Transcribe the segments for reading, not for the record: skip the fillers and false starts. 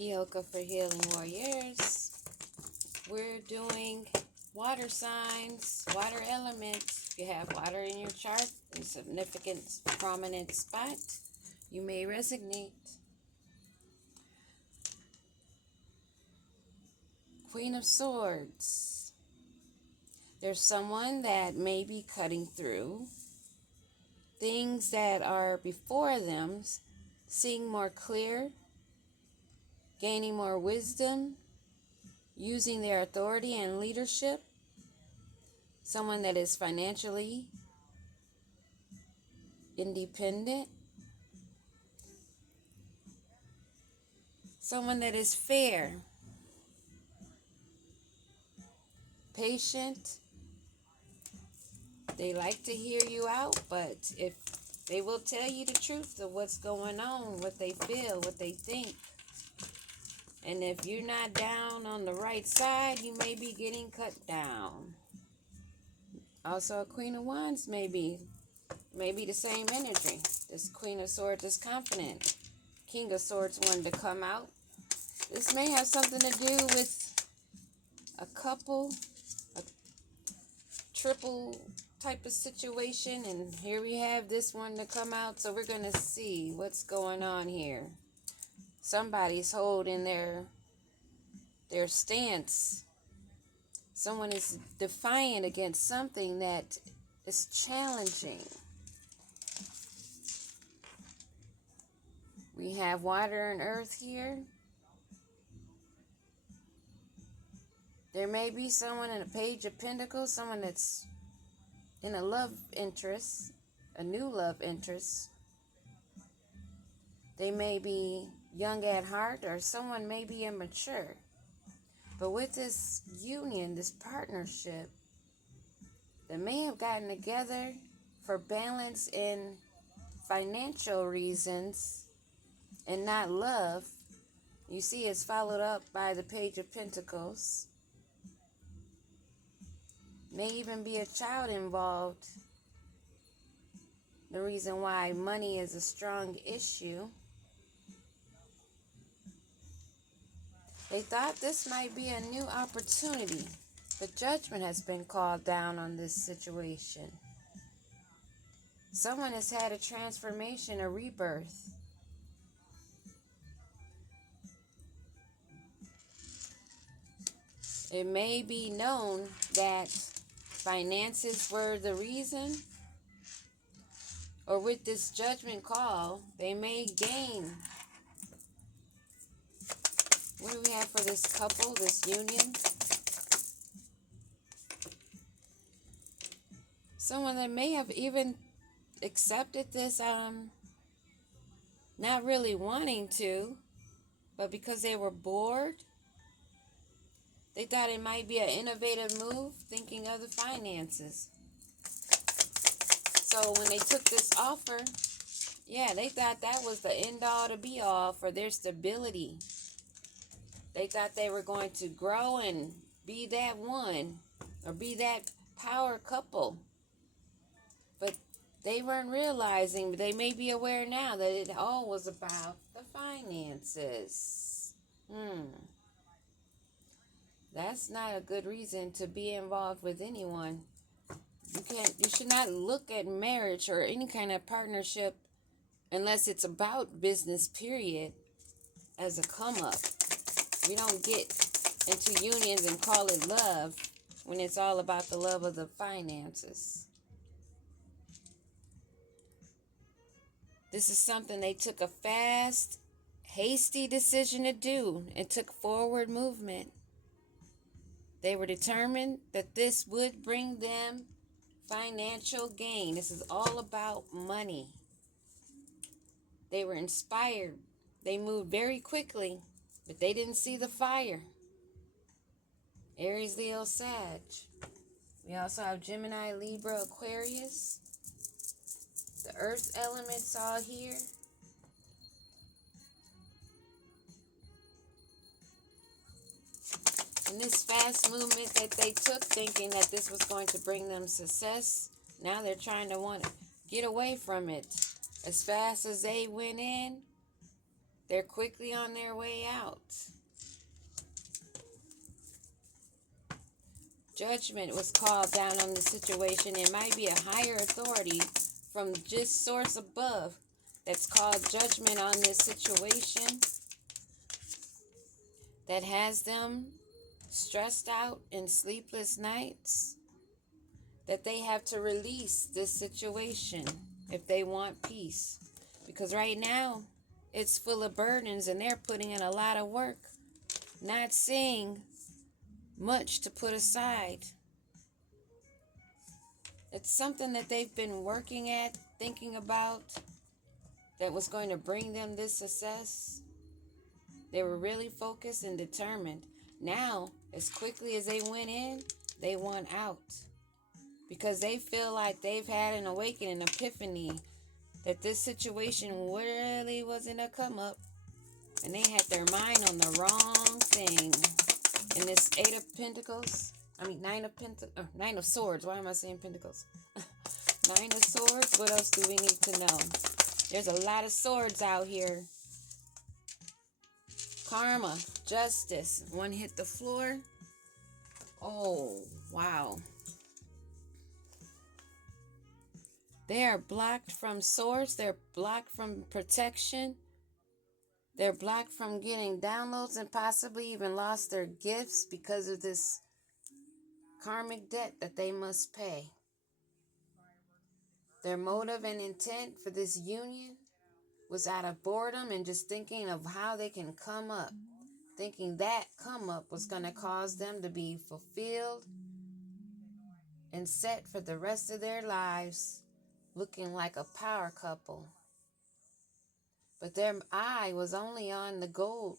Yoga for Healing Warriors. We're doing water signs, water elements. If you have water in your chart in a significant, prominent spot, you may resonate. Queen of Swords. There's someone that may be cutting through things that are before them, seeing more clear, gaining more wisdom, using their authority and leadership. Someone that is financially independent. Someone that is fair, patient. They like to hear you out, but if they will tell you the truth of what's going on, what they feel, what they think. And if you're not down on the right side, you may be getting cut down. Also, a Queen of Wands may be the same energy. This Queen of Swords is confident. King of Swords wanted to come out. This may have something to do with a couple, a triple type of situation, and here we have this one to come out. So we're going to see what's going on here. Somebody's holding their stance. Someone is defiant against something that is challenging. We have water and earth here. There may be someone in a Page of Pentacles, someone that's in a love interest, a new love interest. They may be young at heart, or someone may be immature. But with this union, this partnership, they may have gotten together for balance in financial reasons and not love. You see, it's followed up by the Page of Pentacles. May even be a child involved. The reason why money is a strong issue. They thought this might be a new opportunity, but judgment has been called down on this situation. Someone has had a transformation, a rebirth. It may be known that finances were the reason, or with this judgment call, they may gain. What do we have for this couple, this union? Someone that may have even accepted this, not really wanting to, but because they were bored. They thought it might be an innovative move, thinking of the finances. So when they took this offer, yeah, they thought that was the end-all to be-all for their stability. They thought they were going to grow and be that one, or be that power couple. But they weren't realizing, but they may be aware now, that it all was about the finances. That's not a good reason to be involved with anyone. You should not look at marriage or any kind of partnership unless it's about business, period, as a come up. We don't get into unions and call it love when it's all about the love of the finances. This is something they took a fast, hasty decision to do and took forward movement. They were determined that this would bring them financial gain. This is all about money. They were inspired. They moved very quickly, but they didn't see the fire. Aries, Leo, Sag. We also have Gemini, Libra, Aquarius. The earth elements all here. And this fast movement that they took, thinking that this was going to bring them success, now they're trying to want to get away from it. As fast as they went in, They're quickly on their way out. Judgment was called down on the situation. It might be a higher authority from just source above that's called judgment on this situation that has them stressed out in sleepless nights, that they have to release this situation if they want peace. Because right now, it's full of burdens and they're putting in a lot of work, not seeing much to put aside. It's something that they've been working at, thinking about, that was going to bring them this success. They were really focused and determined. Now, as quickly as they went in, they want out. Because they feel like they've had an awakening, an epiphany, that this situation really wasn't a come up. And they had their mind on the wrong thing. And this Nine of Swords. Why am I saying Pentacles? Nine of Swords. What else do we need to know? There's a lot of swords out here. Karma, justice. One hit the floor. Oh, wow. They are blocked from source. They're blocked from protection. They're blocked from getting downloads and possibly even lost their gifts because of this karmic debt that they must pay. Their motive and intent for this union was out of boredom and just thinking of how they can come up. Thinking that come up was going to cause them to be fulfilled and set for the rest of their lives, looking like a power couple. But their eye was only on the gold.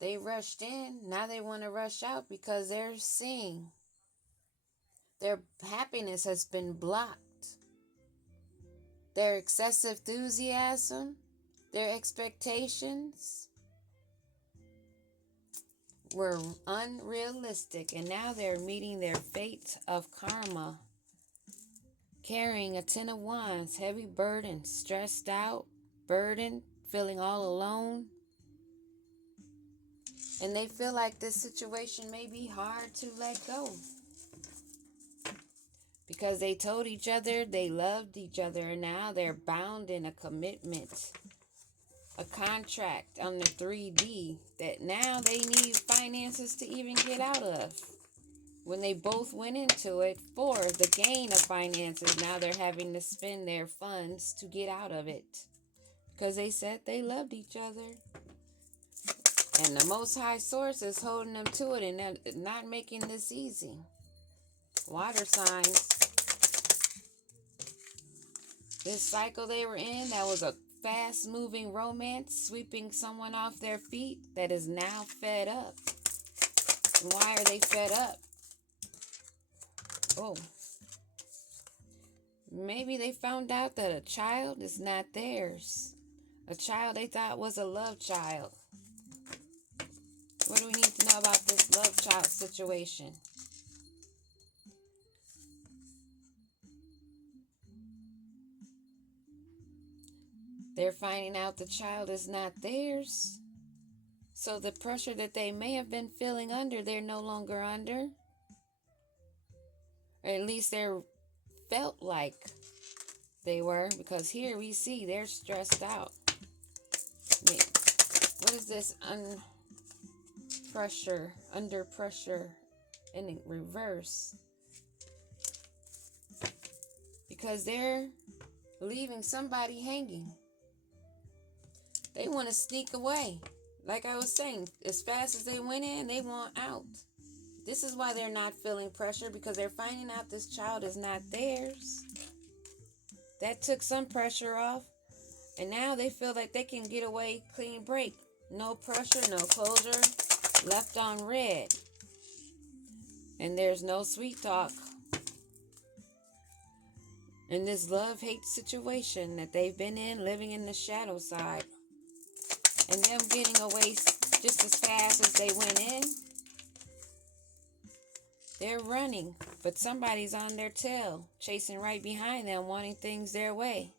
They rushed in, now they want to rush out because they're seeing their happiness has been blocked. Their excessive enthusiasm, their expectations were unrealistic, and now they're meeting their fate of karma. Carrying a 10 of Wands, heavy burden, stressed out, burdened, feeling all alone. And they feel like this situation may be hard to let go. Because they told each other they loved each other, and now they're bound in a commitment, a contract on the 3D that now they need finances to even get out of. When they both went into it for the gain of finances, now they're having to spend their funds to get out of it. Because they said they loved each other. And the Most High Source is holding them to it and not making this easy. Water signs. This cycle they were in, that was a fast-moving romance, sweeping someone off their feet that is now fed up. And why are they fed up? Oh. Maybe they found out that a child is not theirs. A child they thought was a love child. What do we need to know about this love child situation? They're finding out the child is not theirs. So the pressure that they may have been feeling under, they're no longer under. Or at least they're felt like they were. Because here we see they're stressed out. What is this? Under pressure in reverse. Because they're leaving somebody hanging. They want to sneak away. Like I was saying, as fast as they went in, they want out. This is why they're not feeling pressure, because they're finding out this child is not theirs. That took some pressure off. And now they feel like they can get away clean break. No pressure, no closure, left on red. And there's no sweet talk. In this love-hate situation that they've been in, living in the shadow side. And them getting away just as fast as they went in. They're running, but somebody's on their tail, chasing right behind them, wanting things their way.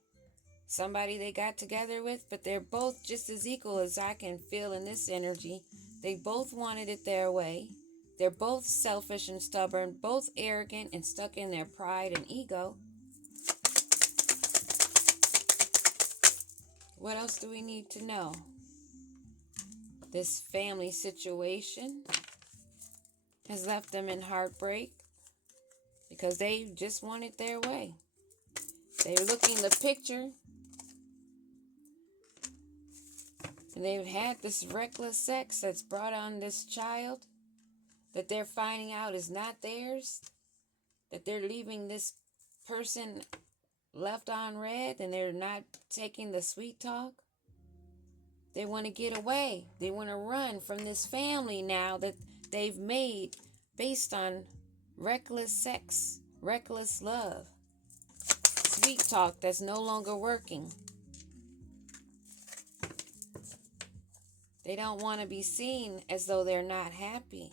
somebody they got together with, but they're both just as equal as I can feel in this energy. They both wanted it their way. They're both selfish and stubborn, both arrogant and stuck in their pride and ego. What else do we need to know? This family situation has left them in heartbreak because they just wanted their way. They're looking the picture, and they've had this reckless sex that's brought on this child that they're finding out is not theirs, that they're leaving this person left on red, and they're not taking the sweet talk. They want to get away. They want to run from this family now that they've made based on reckless sex, reckless love, sweet talk that's no longer working. They don't want to be seen as though they're not happy.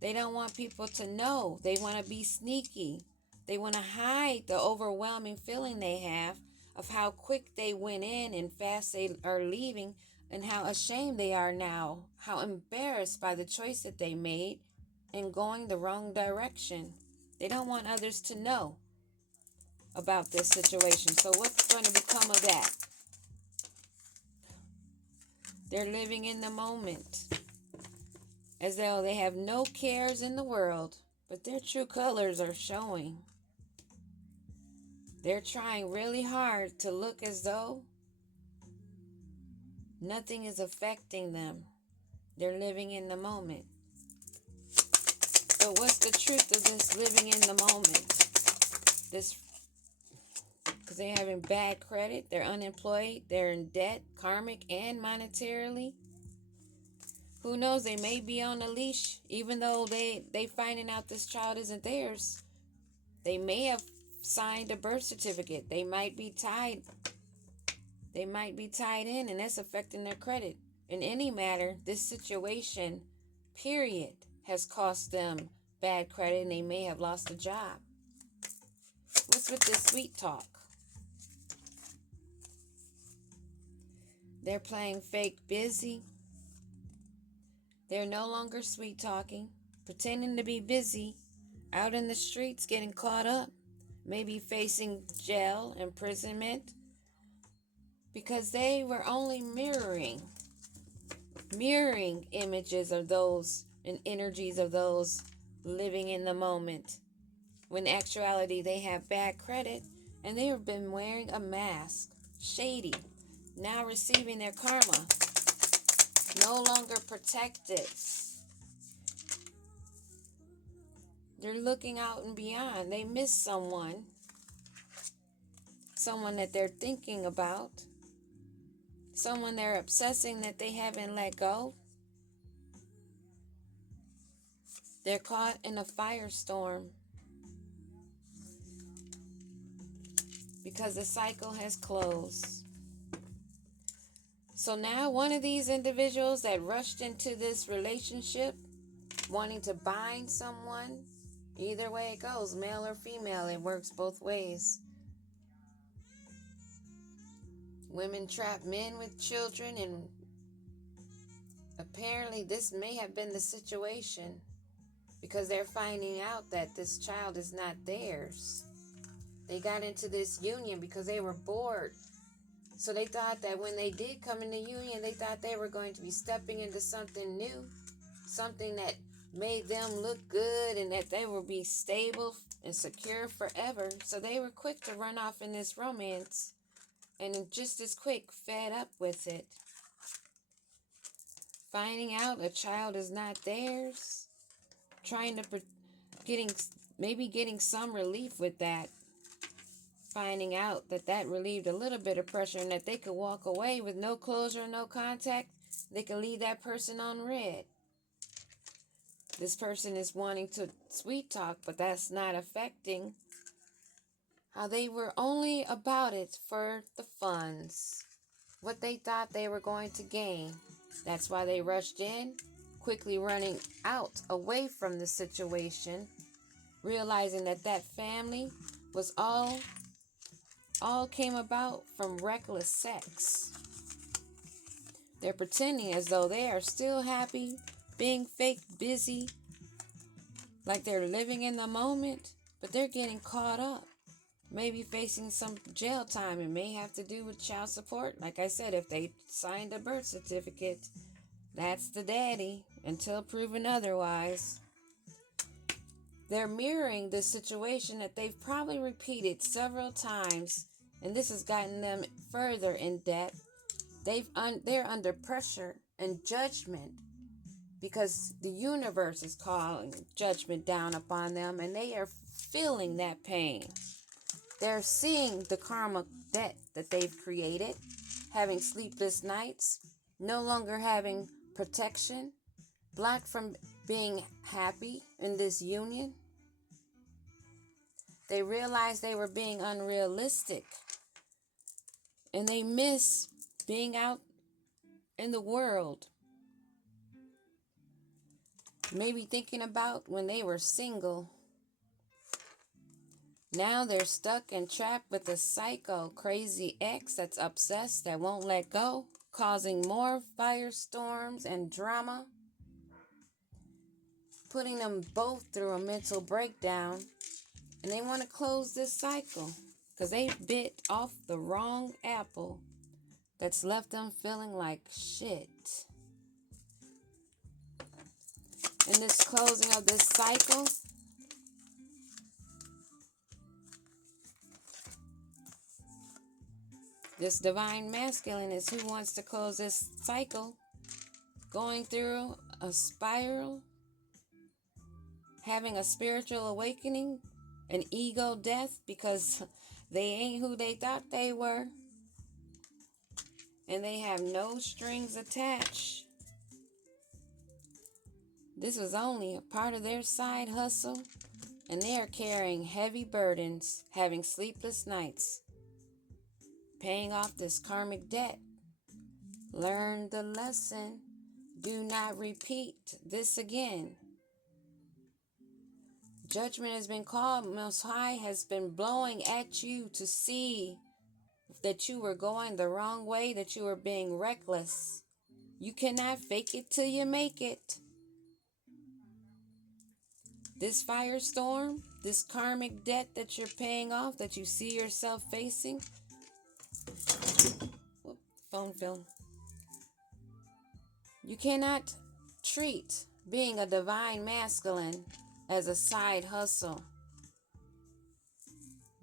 They don't want people to know. They want to be sneaky. They want to hide the overwhelming feeling they have of how quick they went in and fast they are leaving, and how ashamed they are now, how embarrassed by the choice that they made in going the wrong direction. They don't want others to know about this situation. So what's going to become of that? They're living in the moment as though they have no cares in the world, but their true colors are showing. They're trying really hard to look as though nothing is affecting them. They're living in the moment. But what's the truth of this living in the moment? This, because they're having bad credit, they're unemployed, they're in debt, karmic and monetarily. Who knows, they may be on a leash, even though they finding out this child isn't theirs. They may have signed a birth certificate. They might be tied. They might be tied in, and that's affecting their credit. In any matter, this situation, period, has cost them bad credit, and they may have lost a job. What's with this sweet talk? They're playing fake busy. They're no longer sweet talking, pretending to be busy, out in the streets getting caught up, maybe facing jail, imprisonment, because they were only mirroring images of those and energies of those living in the moment. When in actuality, they have bad credit and they have been wearing a mask, shady, now receiving their karma, no longer protected. They're looking out and beyond. They miss someone that they're thinking about, someone they're obsessing that they haven't let go. They're caught in a firestorm because the cycle has closed. So now one of these individuals that rushed into this relationship wanting to bind someone, either way it goes, male or female, it works both ways. Women trap men with children, and apparently this may have been the situation because they're finding out that this child is not theirs. They got into this union because they were bored. So they thought that when they did come in the union, they thought they were going to be stepping into something new, something that made them look good and that they would be stable and secure forever. So they were quick to run off in this romance, and just as quick, fed up with it. Finding out a child is not theirs, trying to getting some relief with that. Finding out that relieved a little bit of pressure and that they could walk away with no closure, no contact. They could leave that person on red. This person is wanting to sweet talk, but that's not affecting how they were only about it for the funds, what they thought they were going to gain. That's why they rushed in, quickly running out away from the situation, realizing that family was all all came about from reckless sex. They're pretending as though they are still happy, being fake busy, like they're living in the moment, but they're getting caught up. Maybe facing some jail time. It may have to do with child support. Like I said, if they signed a birth certificate, that's the daddy until proven otherwise. They're mirroring this situation that they've probably repeated several times, and this has gotten them further in debt. They're under pressure and judgment because the universe is calling judgment down upon them, and they are feeling that pain. They're seeing the karmic debt that they've created, having sleepless nights, no longer having protection, blocked from being happy in this union. They realized they were being unrealistic, and they miss being out in the world. Maybe thinking about when they were single. Now they're stuck and trapped with a psycho, crazy ex that's obsessed, that won't let go, causing more firestorms and drama, putting them both through a mental breakdown. And they want to close this cycle because they bit off the wrong apple that's left them feeling like shit. In this closing of this cycle, this divine masculine is who wants to close this cycle, going through a spiral, having a spiritual awakening, an ego death because they ain't who they thought they were, and they have no strings attached. This was only a part of their side hustle, and they are carrying heavy burdens, having sleepless nights, paying off this karmic debt. Learn the lesson. Do not repeat this again. Judgment has been called. Most High has been blowing at you to see that you were going the wrong way, that you were being reckless. You cannot fake it till you make it. This firestorm, this karmic debt that you're paying off, that you see yourself facing. Phone fell. You cannot treat being a divine masculine as a side hustle,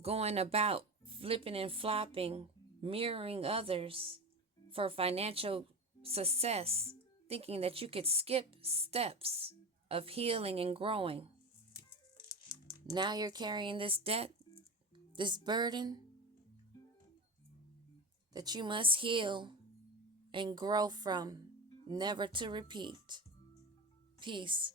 going about flipping and flopping, mirroring others for financial success, thinking that you could skip steps of healing and growing. Now you're carrying this debt, this burden that you must heal and grow from, never to repeat. Peace.